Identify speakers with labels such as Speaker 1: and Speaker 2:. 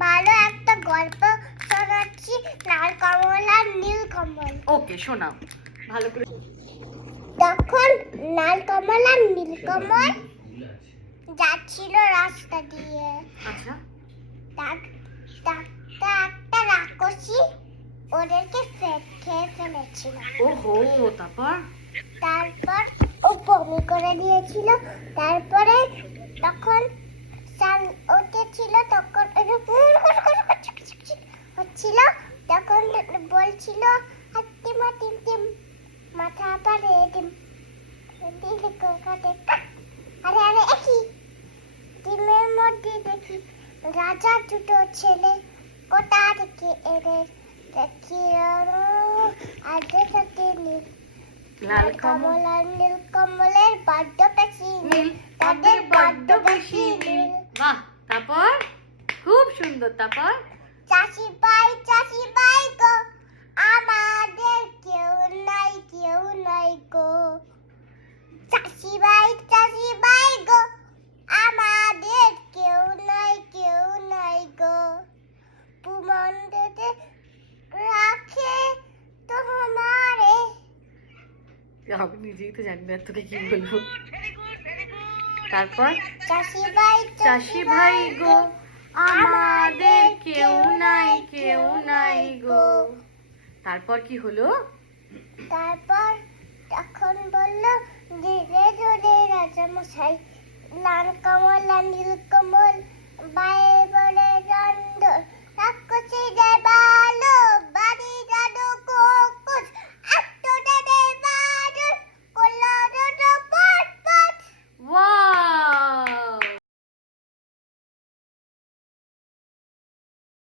Speaker 1: ভালো একটা গল্প শোনাচ্ছি লাল কমল আর নীল কমল।
Speaker 2: ওকে শোনাও। ভালো করে
Speaker 1: তখন লাল কমল আর নীল কমল যাচ্ছিল রাস্তা দিয়ে।
Speaker 2: আচ্ছা।
Speaker 1: তার তার- তার একটা রাক্ষসী ওদেরকে খেয়ে ফেলেছিল।
Speaker 2: ওহো তারপর?
Speaker 1: তারপর ও বমি করে দিয়েছিল তারপরে তখন চাল উঠেছিল তখন হচ্ছিল তখন বলছিল হাত্তি মা টিম টিম মাথা পারে টিম দিলে কাটে আরে আরে একই ডিমের মধ্যে দেখি রাজা দুটো ছেলে কোথা থেকে এলে দেখি আর দেখাতে নীল
Speaker 2: লাল কমল।
Speaker 1: নীল কমলের বাদ্য বেশি
Speaker 2: নীল তাদের বড্ড বেশি নীল বাহ তারপর? খুব সুন্দর তারপর?
Speaker 1: চাষি ভাই চাষি ভাই গো। আমাদের কেউ নাই কেউ নাই গো। চাষি ভাই চাষি ভাই গো। আমাদের কেউ নাই কেউ নাই গো। পুমন্দেতে রাখে তোমারে
Speaker 2: আমি নিজেই তো জানি না তোকে কি বলব। তারপর?
Speaker 1: চাষি ভাই
Speaker 2: চাষি ভাই গো। আমাদের কেউ নাই। তারপর কি হলো?
Speaker 1: তারপর তখন বলল ধীরে ধীরে রাজা মশাই লাল কমল নীল